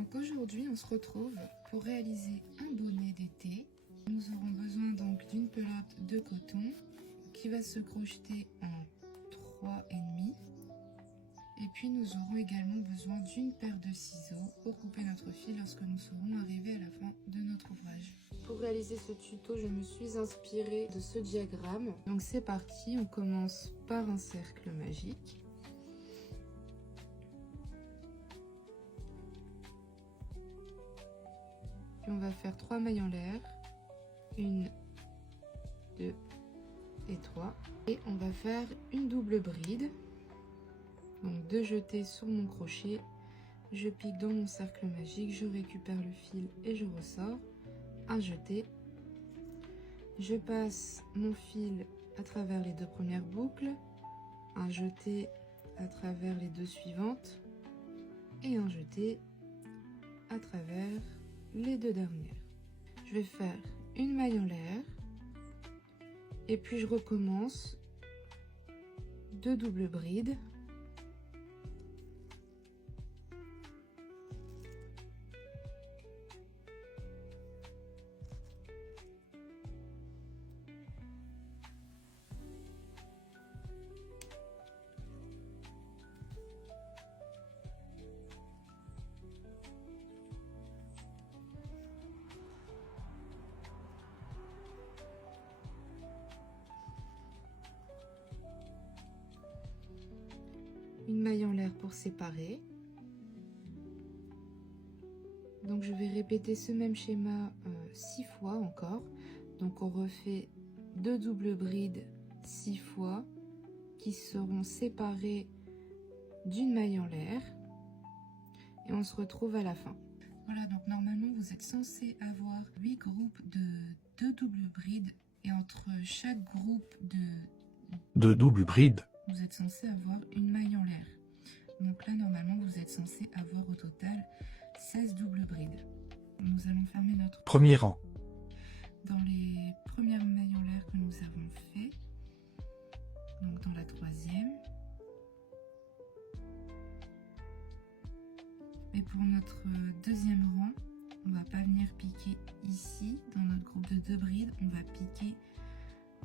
Donc aujourd'hui, on se retrouve pour réaliser un bonnet d'été. Nous aurons besoin donc d'une pelote de coton qui va se crocheter en 3,5. Et puis nous aurons également besoin d'une paire de ciseaux pour couper notre fil lorsque nous serons arrivés à la fin de notre ouvrage. Pour réaliser ce tuto, je me suis inspirée de ce diagramme. Donc c'est parti, on commence par un cercle magique. Puis on va faire 3 mailles en l'air. 1, 2 et 3. Et on va faire une double bride. Donc 2 jetés sur mon crochet, je pique dans mon cercle magique, je récupère le fil et je ressors, un jeté, je passe mon fil à travers les 2 premières boucles, un jeté à travers les 2 suivantes et un jeté à travers les 2 dernières. Je vais faire une maille en l'air et puis je recommence 2 doubles brides. Une maille en l'air pour séparer. Donc je vais répéter ce même schéma 6 fois encore. Donc on refait 2 doubles brides 6 fois qui seront séparées d'une maille en l'air et on se retrouve à la fin. Voilà, donc normalement vous êtes censé avoir 8 groupes de 2 doubles brides et entre chaque groupe de double bride, vous êtes censé avoir une maille en l'air. Donc là, normalement, vous êtes censé avoir au total 16 doubles brides. Nous allons fermer notre premier rang, dans les premières mailles en l'air que nous avons fait. Donc dans la 3e. Et pour notre 2e rang, on va pas venir piquer ici, dans notre groupe de 2 brides. On va piquer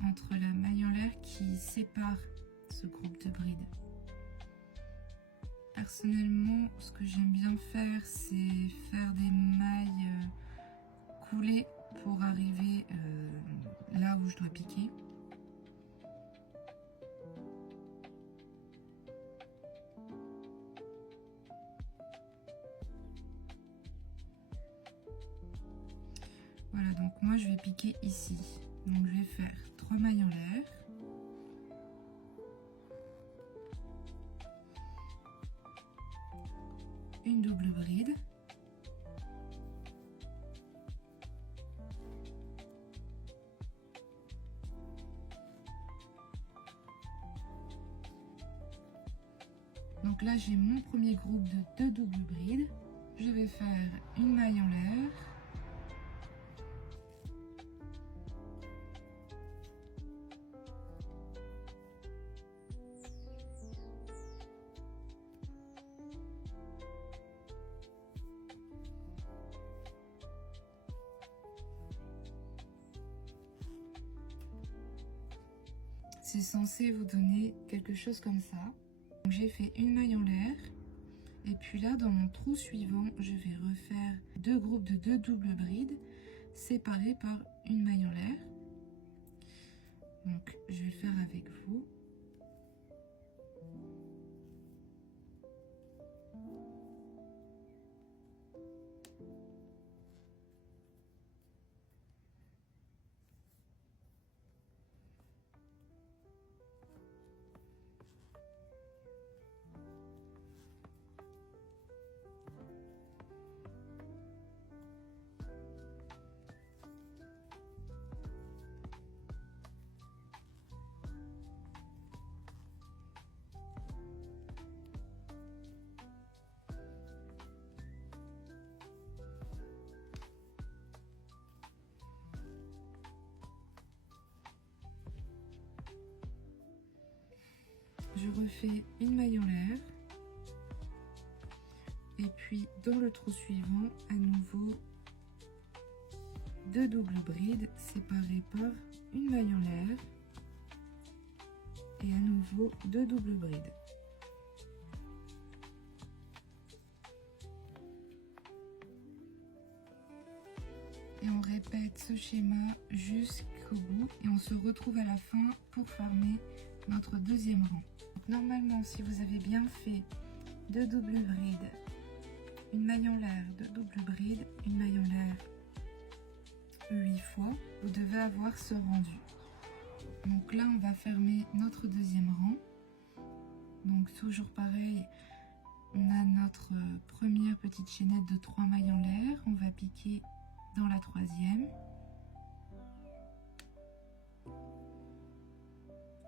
entre la maille en l'air qui sépare ce groupe de brides. Personnellement, ce que j'aime bien faire, c'est faire des mailles coulées pour arriver là où je dois piquer. Voilà, donc moi je vais piquer ici. Donc je vais faire 3 mailles en l'air. Une double bride. Donc là j'ai mon premier groupe de 2 doubles brides. Je vais faire une maille en l'air. C'est censé vous donner quelque chose comme ça. J'ai fait une maille en l'air. Et puis là, dans mon trou suivant, je vais refaire 2 groupes de 2 doubles brides séparés par une maille en l'air. Donc, je vais le faire avec vous. Je refais une maille en l'air, Et puis dans le trou suivant, à nouveau 2 doubles brides séparées par une maille en l'air et à nouveau 2 doubles brides. Et on répète ce schéma jusqu'au bout et on se retrouve à la fin pour former notre deuxième rang. Donc, normalement, si vous avez bien fait 2 doubles brides, une maille en l'air, 2 doubles brides, une maille en l'air 8 fois, vous devez avoir ce rendu. Donc là, on va fermer notre deuxième rang. Donc toujours pareil, on a notre première petite chaînette de 3 mailles en l'air. On va piquer dans la troisième.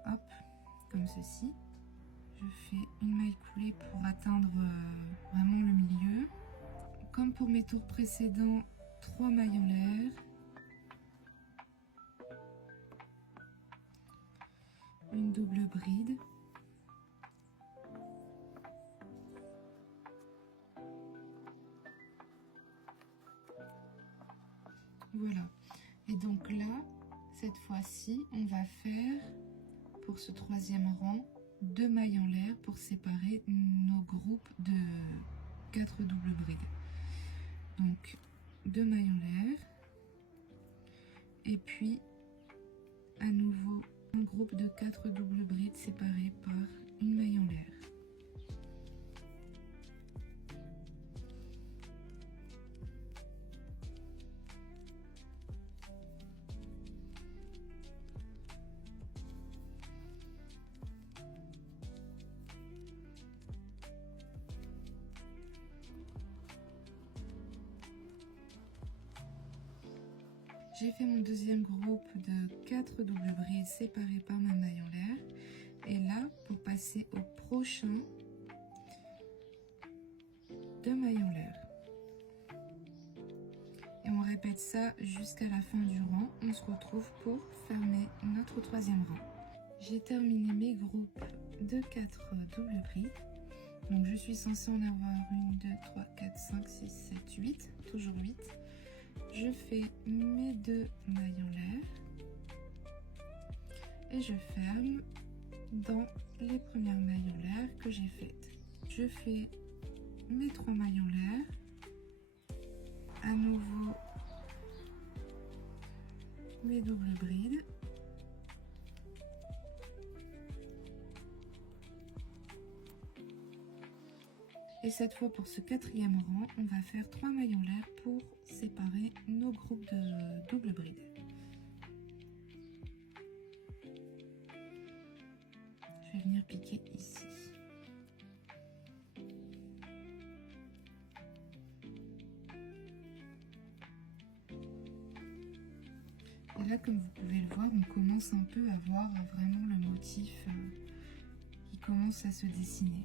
Hop, comme ceci. Je fais une maille coulée pour atteindre vraiment le milieu. Comme pour mes tours précédents, 3 mailles en l'air. Une double bride. Voilà. Et donc là, cette fois-ci, on va faire, pour ce troisième rang, 2 mailles en l'air pour séparer nos groupes de 4 doubles brides. Donc 2 mailles en l'air. Et puis, à nouveau, un groupe de 4 doubles brides séparés par une maille en l'air. J'ai fait mon deuxième groupe de 4 doubles brides séparés par ma maille en l'air. Et là, pour passer au prochain, 2 mailles en l'air. Et on répète ça jusqu'à la fin du rang. On se retrouve pour fermer notre troisième rang. J'ai terminé mes groupes de 4 doubles brides. Donc je suis censée en avoir 1, 2, 3, 4, 5, 6, 7, 8. Toujours 8. Je fais mes 2 mailles en l'air et je ferme dans les premières mailles en l'air que j'ai faites. Je fais mes 3 mailles en l'air, à nouveau mes doubles brides, et cette fois pour ce quatrième rang, on va faire 3 mailles en l'air pour séparer nos groupes de doubles brides. Je vais venir piquer ici. Et là, comme vous pouvez le voir, on commence un peu à voir vraiment le motif qui commence à se dessiner.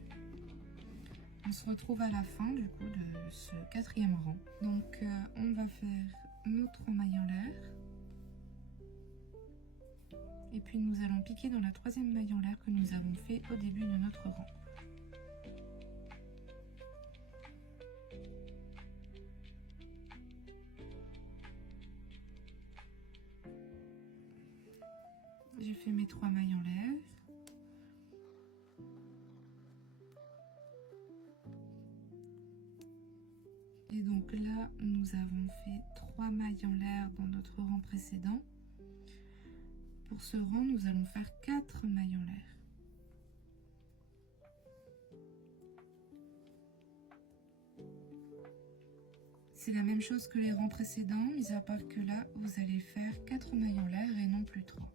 On se retrouve à la fin du coup de ce quatrième rang. Donc on va faire nos 3 mailles en l'air. Et puis nous allons piquer dans la troisième maille en l'air que nous avons fait au début de notre rang. J'ai fait mes 3 mailles en l'air. Et donc là, nous avons fait 3 mailles en l'air dans notre rang précédent. Pour ce rang, nous allons faire 4 mailles en l'air. C'est la même chose que les rangs précédents, mis à part que là, vous allez faire 4 mailles en l'air et non plus 3.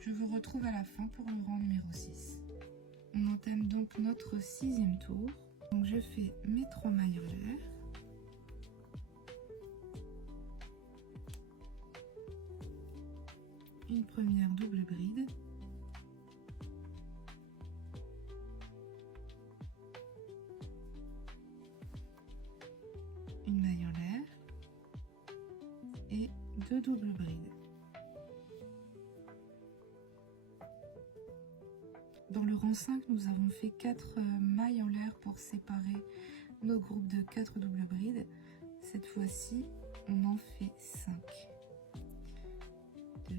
Je vous retrouve à la fin pour le rang numéro 6. On entame donc notre 6e tour. Donc je fais mes 3 mailles en l'air. Une première double bride. Une maille en l'air. Et 2 doubles brides. Dans le rang rang 5, nous avons fait 4 mailles en l'air pour séparer nos groupes de 4 doubles brides. Cette fois-ci, on en fait 5. 2,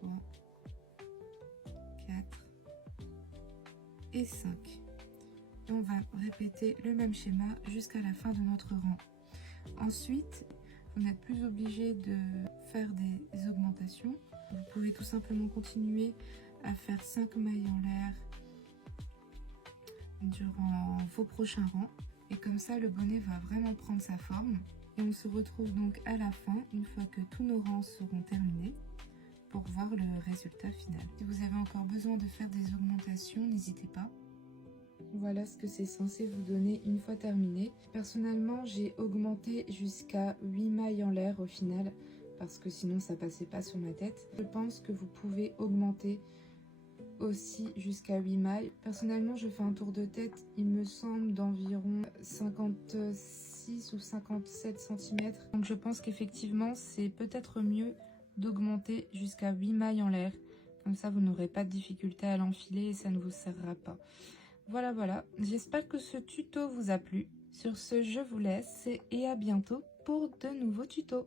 3, 4 et 5. Et on va répéter le même schéma jusqu'à la fin de notre rang. Ensuite, vous n'êtes plus obligé de faire des augmentations. Vous pouvez tout simplement continuer à faire 5 mailles en l'air durant vos prochains rangs. Et comme ça, le bonnet va vraiment prendre sa forme. Et on se retrouve donc à la fin, une fois que tous nos rangs seront terminés, pour voir le résultat final. Si vous avez encore besoin de faire des augmentations, n'hésitez pas. Voilà ce que c'est censé vous donner une fois terminé. Personnellement, j'ai augmenté jusqu'à 8 mailles en l'air au final, parce que sinon ça passait pas sur ma tête. Je pense que vous pouvez augmenter aussi jusqu'à 8 mailles. Personnellement, je fais un tour de tête, il me semble, d'environ 56 ou 57 cm. Donc je pense qu'effectivement, c'est peut-être mieux d'augmenter jusqu'à 8 mailles en l'air. Comme ça, vous n'aurez pas de difficulté à l'enfiler et ça ne vous servira pas. Voilà, j'espère que ce tuto vous a plu. Sur ce, je vous laisse et à bientôt pour de nouveaux tutos.